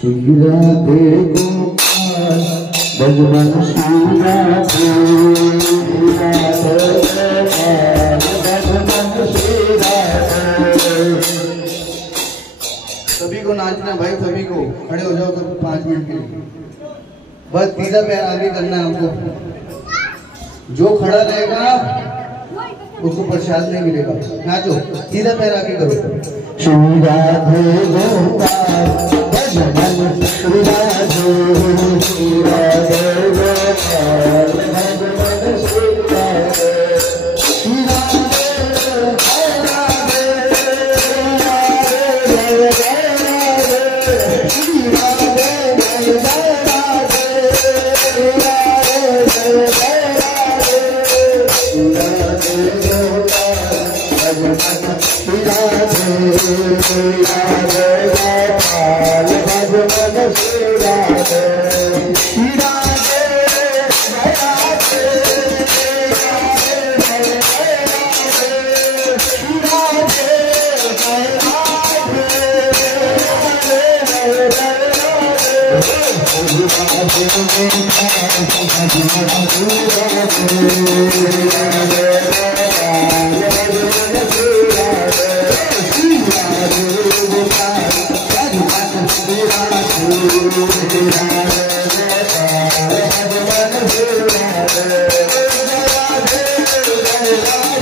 श्री राधे गोपाल भगवान श्री राधे भगवान श्री राधे। सभी को नाचना भाई, सभी को खड़े हो जाओ तो 5 मिनट के लिए बस। तीसरा पैर आगे करना है हमको। जो खड़ा रहेगा उसको प्रसाद नहीं मिलेगा। नाचो, सीधा पैर आगे करो। श्री राधे गोपाल भगवान श्री राधे श्री राधे गोपाल भगवान श्री राधे श्री राधे राधे श्री राधे